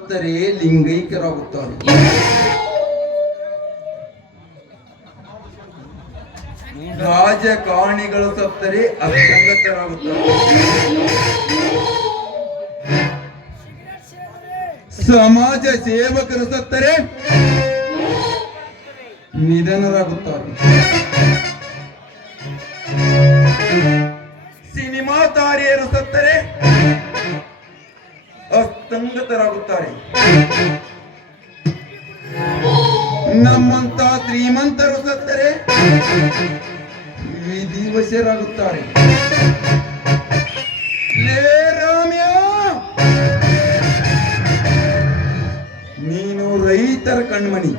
ಸತ್ತರೆ ಲಿಂಗೈಕ್ಯರಾಗುತ್ತಾರೆ. ರಾಜಕಾರಣಿಗಳು ಸತ್ತರೆ ಅಸಂಗತರಾಗುತ್ತಾರೆ. ಸಮಾಜ ಸೇವಕರು ಸತ್ತರೆ ನಿಧನರಾಗುತ್ತಾರೆ. ಸಿನಿಮಾ ತಾರೆಯರು ಸತ್ತರೆ ಅಸ್ತಂಗತರಾಗುತ್ತಾರೆ. ನಮ್ಮಂತ ಶ್ರೀಮಂತರು ಸತ್ತರೆ ವಿಧಿವಶರಾಗುತ್ತಾರೆ. ಲೇ ರಾಮ್ಯ, ನೀನು ರೈತರ ಕಣ್ಮಣಿ,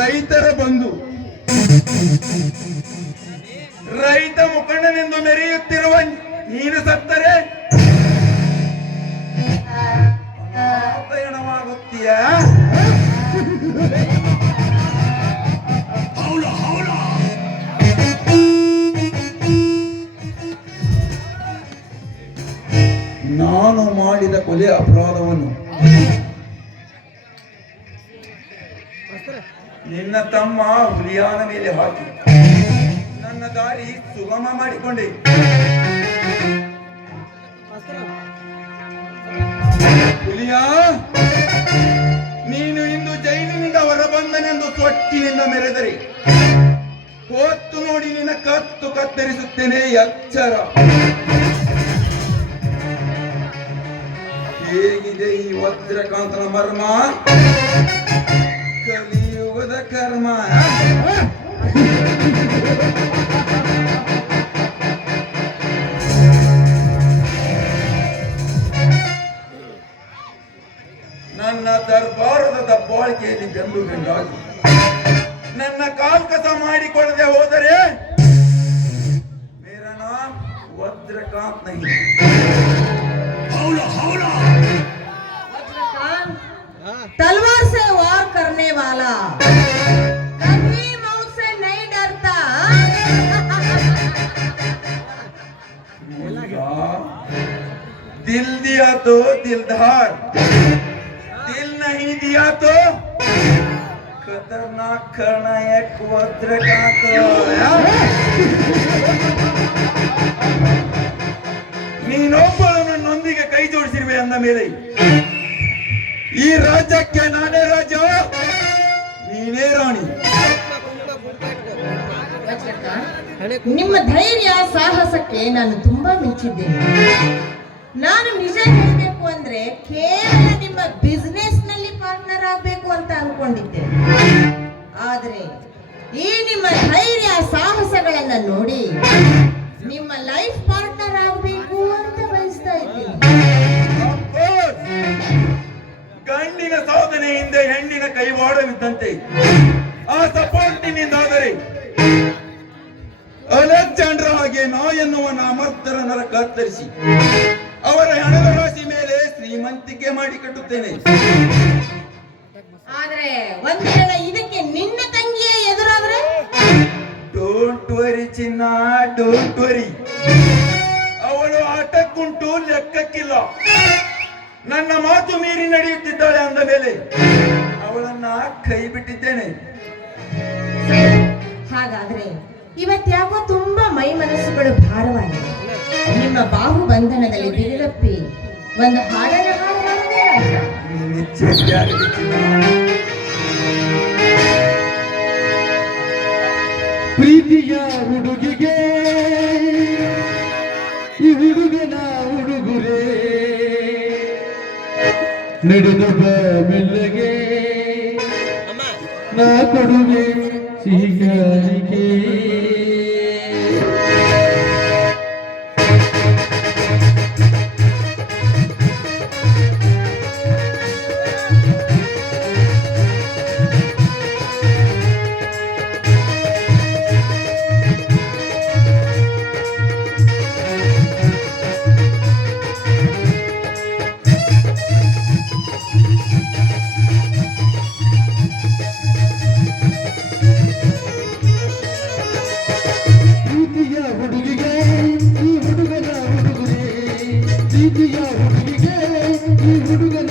ರೈತರ ಬಂಧು, ರೈತ ಮುಖಂಡನೆಂದು ಮೆರೆಯುತ್ತಿರುವ ನೀನು ಸತ್ತರೆ ಅನಾಥಯಣವಾಗುತ್ತೀಯ. ನಾನು ಮಾಡಿದ ಕೊಲೆ ಅಪರಾಧವನ್ನು ನಿನ್ನ ತಮ್ಮ ಹುಲಿಯಾನ ಮೇಲೆ ಹಾಕಿ ನನ್ನ ದಾರಿ ಸುಗಮ ಮಾಡಿಕೊಂಡೆ. ಹುಲಿಯಾ, ನೀನು ಇಂದು ಜೈಲಿನಿಂದ ಹೊರಬಂದನೆಂದು ತೊಟ್ಟಿನಿಂದ ಮೆರೆದರೆ ಹೊತ್ತು ನೋಡಿ ನಿನ್ನ ಕತ್ತು ಕತ್ತರಿಸುತ್ತೇನೆ. ಎಚ್ಚರ. ಹೇಗಿದೆ ಈ ವಜ್ರಕಾಂತನ ಮರ್ಮ? ಕಲಿಯುಗದ ಕರ್ಮ. ನನ್ನ ದರ್ಬಾರದ ದಬ್ಬಾಳಿಕೆಯಲ್ಲಿ ಬೆಂದು ಬೆಂದಾಗಿ ನನ್ನ ಕಾಲ್ಕಸ ಮಾಡಿಕೊಳ್ಳದೆ ಹೋದರೆ ಮೇರಾ ನಾಮ್ ವಜ್ರಕಾಂತ್ ನಹಿ. तलवार से वार करने वाला कभी मौत से नहीं डरता. दिल दिया तो दिलदार, दिल नहीं दिया तो खतरनाक खलनायक वज्रकांत. ನೀನೊಬ್ಬಳು ನನ್ನೊಂದಿಗೆ ಕೈ ಜೋಡಿಸಿರುವೆ ಅಂದ ಮೇಲೆ ಈ ರಾಜ್ಯಕ್ಕೆ ನಾನೇ ರಾಜ, ನೀನೇ ರಾಣಿ. ನಿಮ್ಮ ಧೈರ್ಯ ಸಾಹಸಕ್ಕೆ ನಾನು ತುಂಬಾ ಮೆಚ್ಚಿದ್ದೇನೆ. ನಾನು ನಿಜ ಹೇಳಬೇಕು ಅಂದ್ರೆ ಕೇವಲ ನಿಮ್ಮ ಬಿಸ್ನೆಸ್ ನಲ್ಲಿ ಪಾರ್ಟ್ನರ್ ಆಗ್ಬೇಕು ಅಂತ ಅನ್ಕೊಂಡಿದ್ದೆ. ಆದ್ರೆ ಈ ನಿಮ್ಮ ಧೈರ್ಯ ಸಾಹಸಗಳನ್ನ ನೋಡಿ ನಿಮ್ಮ ಲೈಫ್ ಪಾರ್ಟ್ನರ್ ಆಗ್ಬೇಕು ಅಂತ ಬಯಸ್ತಾ ಇದ್ದೀನಿ. ಗಂಡಿನ ಸಾಧನೆ ಹಿಂದೆ ಹೆಣ್ಣಿನ ಕೈವಾಡವಿದ್ದಂತೆ ಆ ಸಪೋರ್ಟಿನಿಂದಾದರೆ ಅಲೆಕ್ಸಾಂಡ್ರ ಹಾಗೆ ನಾ ಎನ್ನುವ ಅಮರ್ತರ ನರ ಕತ್ತರಿಸಿ ಅವರ ಹಣದ ರಾಶಿ ಮೇಲೆ ಶ್ರೀಮಂತಿಕೆ ಮಾಡಿ ಕಟ್ಟುತ್ತೇನೆ. ಆದ್ರೆ ಒಂದಿನ ಇದಕ್ಕೆ ನಿನ್ನ ತಂಗಿಯೇ ಎದುರಾದ್ರೆ? ಡೋಂಟ್ ವರಿ ಚಿನ್ನ, ಡೋಂಟ್ ವರಿ. ಅವಳು ಆಟಕ್ಕುಂಟು, ಲೆಕ್ಕಕ್ಕಿಲ್ಲ. ನನ್ನ ಮಾತು ಮೀರಿ ನಡೆಯುತ್ತಿದ್ದಾಳೆ ಅಂದ ಮೇಲೆ ಅವಳನ್ನ ಕೈ ಬಿಟ್ಟಿದ್ದೇನೆ. ಹಾಗಾದ್ರೆ ಇವತ್ತ್ಯಾಕೋ ತುಂಬಾ ಮೈ ಮನಸ್ಸುಗಳು ಭಾರವಾಗಿದೆ. ನಿಮ್ಮ ಬಾಹು ಬಂಧನದಲ್ಲಿ ದಿಗಿಲಪ್ಪಿ ಒಂದು ಹಾಡನ್ನ ಹಾಡಬಾರದೇ? ಪ್ರೀತಿಯ ಹುಡುಗಿಗೆ ಈ ಹುಡುಗನ ಉಡುಗೊರೆ ನಡೆದ ಮೆಲ್ಲಗೆ ನಾ ಕೊಡುಗೆ ಸಿಹಿಗಾರಿಕೆ. ಪ್ರೀತಿಯ ಹುಡುಗಿಗೆ ಈ ಹುಡುಗನ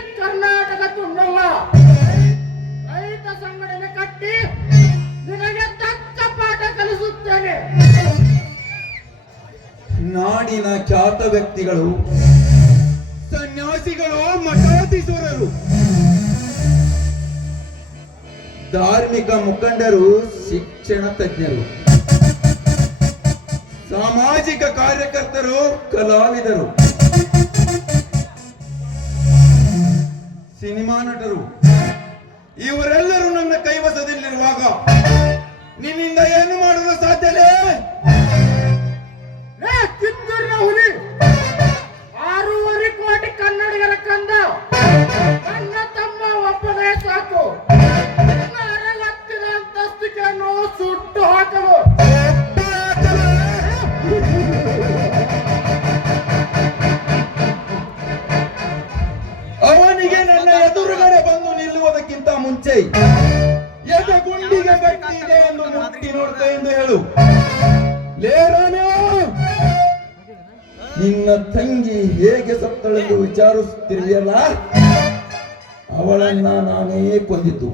ನಾಡಿನ ಖ್ಯಾತ ವ್ಯಕ್ತಿಗಳು, ಸನ್ಯಾಸಿಗಳು, ಮಠಾಧೀಶ್ವರರು, ಧಾರ್ಮಿಕ ಮುಖಂಡರು, ಶಿಕ್ಷಣ ತಜ್ಞರು, ಸಾಮಾಜಿಕ ಕಾರ್ಯಕರ್ತರು, ಕಲಾವಿದರು, ಸಿನಿಮಾ ನಟರು ಇವರೆಲ್ಲರೂ ನನ್ನ ಕೈವಶದಲ್ಲಿರುವಾಗ ನಿನ್ನಿಂದ ಏನು ಮಾಡಲು ಸಾಧ್ಯಲೇ? ಕಿತ್ತೂರಿನ ಹುಲಿ 6.5 ಕೋಟಿ ಕನ್ನಡಿಗರ ಕಂದ ನನ್ನ ತಮ್ಮ ಒಬ್ಬನೇ ಸಾಕು. ನನ್ನ ಅರವತ್ತಿನ ಅಂತಸ್ತಿಕೆಯನ್ನು ಸುಟ್ಟು ಹಾಕಲು ಅವನಿಗೆ ನನ್ನ ಎದುರುಗಡೆ ಬಂದು ನಿಲ್ಲುವುದಕ್ಕಿಂತ ಮುಂಚೆ ಎದೆ ಗುಂಡಿಗೆ ಗಟ್ಟಿದೆ ಎಂದು ಮುಟ್ಟಿ ನೋಡ್ತಾ ಎಂದು ಹೇಳು. ಲೇರಾನೋ, ನಿನ್ನ ತಂಗಿ ಹೇಗೆ ಸತ್ತಳೆಂದು ವಿಚಾರಿಸುತ್ತಿರುವೆಯಲ್ಲ, ಅವಳನ್ನ ನಾನೇ ಕೊಂದಿದ್ದು.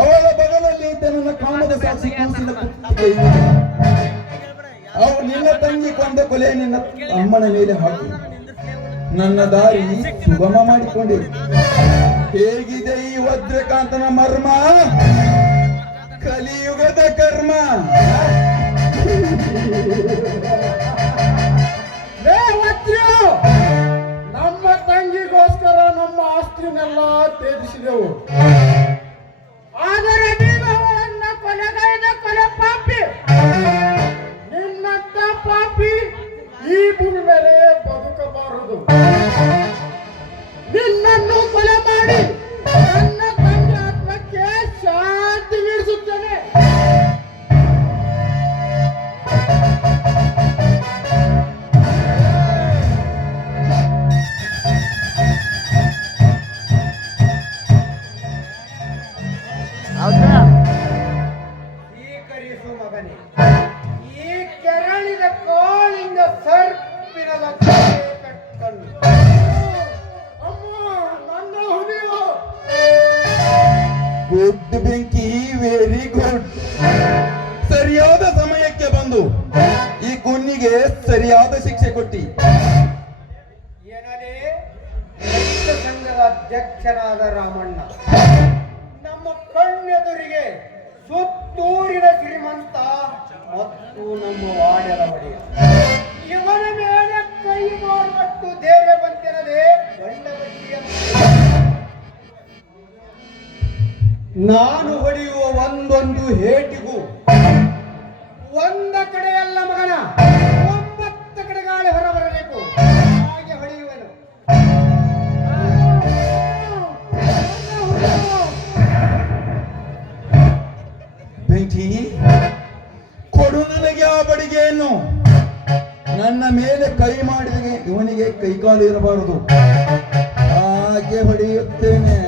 ಅವಳ ಬಗಲಲ್ಲಿ ಇದ್ದ ನನ್ನ ಕಾಮದ ಸಾಕ್ಷಿ ಕೂಸಿನ ಕುತ್ತಿಗೆ ಇದೆ. ನಿನ್ನ ತಂಗಿ ಕೊಂದ ಕೊಲೆ ನಿನ್ನ ಅಮ್ಮನ ಮೇಲೆ ಹಾಕಿ ನನ್ನ ದಾರಿ ಸುಗಮ ಮಾಡಿಕೊಂಡೆ. ಹೇಗಿದೆ ಈ ವಜ್ರಕಾಂತನ ಮರ್ಮ, ಕಲಿಯುಗದ ಕರ್ಮ. ನಮ್ಮ ತಂಗಿಗೋಸ್ಕರ ನಮ್ಮ ಆಸ್ತಿನೆಲ್ಲ ತ್ಯಜಿಸಿದೆವು. ಆದರೆ ನೀನು ಅವಳನ್ನ ಕೊಲೆಗೈದ ಕೊಲೆ ಪಾಪಿ. ನಿನ್ನಂತ ಪಾಪಿ ಈ ಭೂಮಿ ಮೇಲೆ ಬದುಕಬಾರದು. ನಿನ್ನನ್ನು ಕೊಲೆ ಮಾಡಿ ನನ್ನ ತಂಗಿ ಆತ್ಮಕ್ಕೆ ಶಾಂತಿ ನೀಡಿಸುತ್ತೇನೆ. ಸ್ವೀಕರಿಸು ಮಗನೇ, ಈ ಕೆರಳಿದ ಕೋಳಿಂದ ಸರ್ಪಿನ ಲಕ್ಷಣೆ ಕಟ್ಟಲು. ಅಮ್ಮ, ನನ್ನ ಹುಲಿಯು. ಗುಡ್ ಬೆಂಕಿ, ವೆರಿ ಗುಡ್. ಸರಿಯಾದ ಸಮಯಕ್ಕೆ ಬಂದು ಈ ಕುನ್ನಿಗೆ ಸರಿಯಾದ ಶಿಕ್ಷೆ ಕೊಟ್ಟಿ. ಏನನೇ ರೈತ ಸಂಘದ ಅಧ್ಯಕ್ಷನಾದ ರಾಮಣ್ಣ ನಮ್ಮ ಕಣ್ಣೆದುರಿಗೆ ಸುತ್ತೂರಿನ ಶ್ರೀಮಂತ ಮತ್ತು ನಮ್ಮ ವಾಡ್ಯದ ಒಡೆಯ ಇವನ ಮೇಲೆ ಕೈ ಮಾಡುವಷ್ಟು ಧೈರ್ಯ ಬಂತಿರದೆ ನಾನು ಹೊಡೆಯುವ ಒಂದೊಂದು ಹೇಟಿಗೂ ಒಂದ ಕಡೆಯಲ್ಲ ಮಗನ, 9 ಕಡೆ ಗಾಳಿ ಹೊರಬರಬೇಕು. ಹಾಗೆ ಹೊಡೆಯುವನು. ಬೆಂಕಿ, ಕೊಡು ನನಗೆ ಆ ಬಡಿಗೆಯನ್ನು. ನನ್ನ ಮೇಲೆ ಕೈ ಮಾಡಿದ ಇವನಿಗೆ ಕೈಕಾಲು ಇರಬಾರದು. ಹಾಗೆ ಹೊಡೆಯುತ್ತೇನೆ.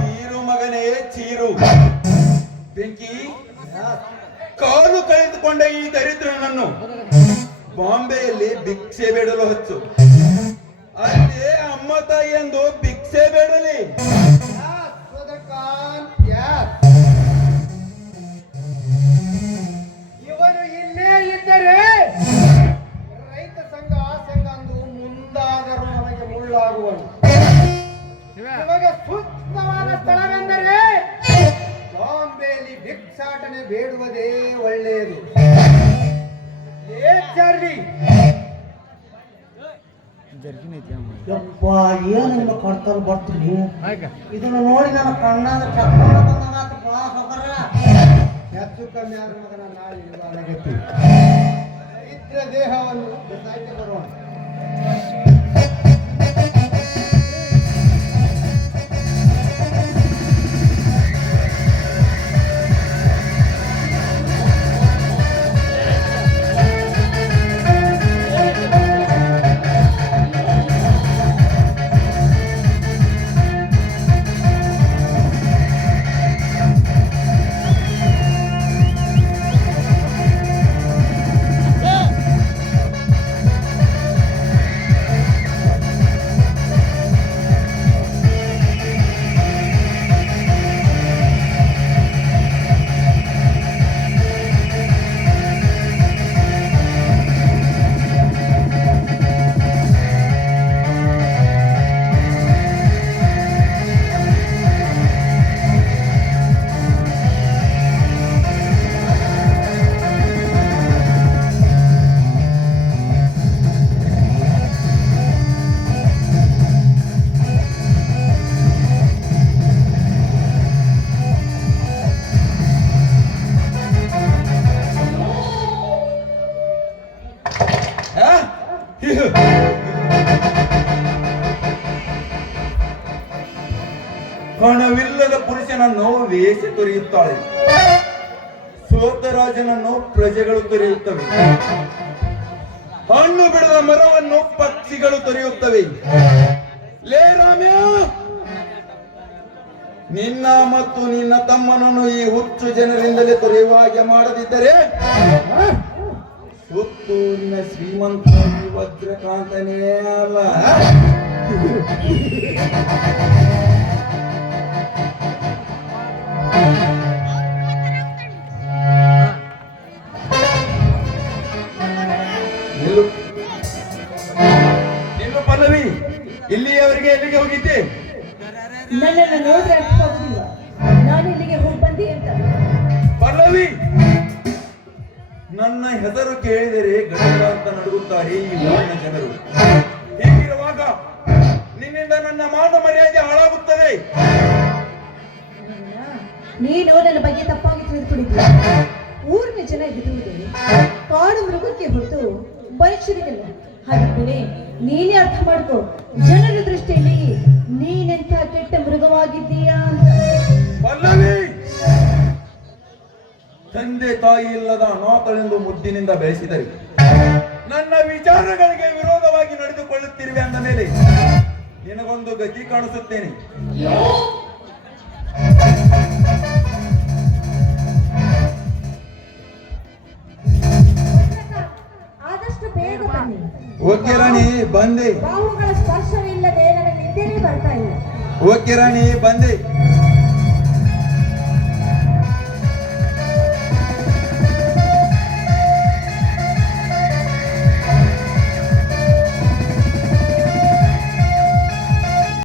ಚೀರು ಮಗನೇ ಚೀರು. ಬೆಂಕಿ, ಕಾಲು ಕಳೆದುಕೊಂಡ ಈ ದರಿದ್ರನನ್ನು ಬಾಂಬೆಯಲ್ಲಿ ಭಿಕ್ಷೆ ಬೇಡಲು ಹಚ್ಚು. ಅಲ್ಲಿ ಅಮ್ಮ ತಾಯಿ ಎಂದು ಭಿಕ್ಷೆ ಬೇಡಲಿ. ಇವನು ಇಲ್ಲೇ ಇದ್ದರೆ ರೈತ ಸಂಘ ಆ ಸಂಘ ಅಂದು ಮುಂದಾದರೂ ನಮಗೆ ಮುಳ್ಳಾಗುವನು. ಇವಾಗ ಸೂಕ್ತವಾದ ಸ್ಥಳವೆಂದರೆ ಬಾಂಬೆಯಲ್ಲಿ ಭಿಕ್ಷಾಟನೆ ಬೇಡುವುದೇ ಒಳ್ಳೆಯದು. ಯಪ್ಪ, ಏನಿಲ್ಲ ಕಡ್ತಲ್ ಬರ್ತೀನಿ. ಇದನ್ನು ನೋಡಿ ನನ್ನ ಕಣ್ಣಾಗ ಚಕ್ರ ಬಂದಂಗಾತಪ್ಪ ಸೊಕರ. ಹೆಚ್ಚು ಕಮ್ಮಿ ಆದ ಮಗನ ನಾಳೆ ಇಲ್ಲದಾಗೈತಿ. ದರಿದ್ರ ದೇಹವನ್ನು ಸಾಯ್ತು ಬರೋಣ. ಹಣವಿಲ್ಲದ ಪುರುಷನನ್ನು ವೇಷ ತೊರೆಯುತ್ತಾಳೆ, ಸೋತ ರಾಜನನ್ನು ಪ್ರಜೆಗಳು ತೊರೆಯುತ್ತವೆ, ಹಣ್ಣು ಬಿಡದ ಮರವನ್ನು ಪಕ್ಷಿಗಳು ತೊರೆಯುತ್ತವೆ. ಲೇ ರಾಮ್ಯ, ನಿನ್ನ ಮತ್ತು ನಿನ್ನ ತಮ್ಮನನ್ನು ಈ ಹುಚ್ಚು ಜನರಿಂದಲೇ ತೊರೆಯುವ ಹಾಗೆ ಮಾಡದಿದ್ದರೆ ಸುತ್ತೂರಿನ ಶ್ರೀಮಂತ ವಜ್ರಕಾಂತನೇ ಅಲ್ಲ. ನಿಲ್ಲು ಪಲ್ಲವಿ, ಇಲ್ಲಿಯವರೆಗೆ ಎಲ್ಲಿಗೆ ಹೋಗಿದ್ದೆ? ನನ್ನನ್ನು ನೋಡ್ರೆ ಅರ್ಥ ಆಗುದಿಲ್ಲ ನಾನು ಇಲ್ಲಿಗೆ ಹೋಗಿ ಬಂದೆ ಅಂತ. ಪಲ್ಲವಿ, ನನ್ನ ಹೆಸರು ಕೇಳಿದರೆ ಗಡಗ ಅಂತ ನಡುಗುತ್ತಾರೆ ಈ ಊರಿನ ಜನರು. ಹೀಗಿರುವಾಗ ನಿನ್ನಿಂದ ನನ್ನ ಮಾನ ಮರ್ಯಾದೆ ಹಾಳಾಗುತ್ತದೆ. ನೀನು ನನ್ನ ಬಗ್ಗೆ ತಪ್ಪಾಗಿ ತಿಳಿದುಕೊಂಡಿದ್ದೆ. ಊರಿನ ಜನ ಇರುವುದು ಕಾಡು ಮೃಗಕ್ಕೆ ಹೊರತು ಮನುಷ್ಯರಿಗಲ್ಲ. ಹಾಗಿದ್ಮೇಲೆ ನೀನೇ ಅರ್ಥ ಮಾಡ್ಕೋ, ಜನರ ದೃಷ್ಟಿಯಲ್ಲಿ ನೀನೆಂಥ ಕೆಟ್ಟ ಮೃಗವಾಗಿದ್ದೀಯಾ ಅಂತ. ಪಲ್ಲವಿ, ತಂದೆ ತಾಯಿ ಇಲ್ಲದ ಅನಾಥಳೆಂದು ಮುದ್ದಿನಿಂದ ಬೆಳೆಸಿದರೆ ನನ್ನ ವಿಚಾರಗಳಿಗೆ ವಿರೋಧವಾಗಿ ನಡೆದುಕೊಳ್ಳುತ್ತಿರುವೆ ಅಂದ ಮೇಲೆ ನಿನಗೊಂದು ಗತಿ ಕಾಣಿಸುತ್ತೇನೆ. ಆದಷ್ಟು ಬೇಗ ಬನ್ನಿ. ಓಕೆ ರಾಣಿ, ಬಂದೆ. ಬಾಹುಗಳ ಸ್ಪರ್ಶವಿಲ್ಲದೆ ನನ್ನ ನಿದ್ದೆನೇ ಬರ್ತಾ ಇಲ್ಲ. ಓಕೆ ರಾಣಿ, ಬಂದೆ.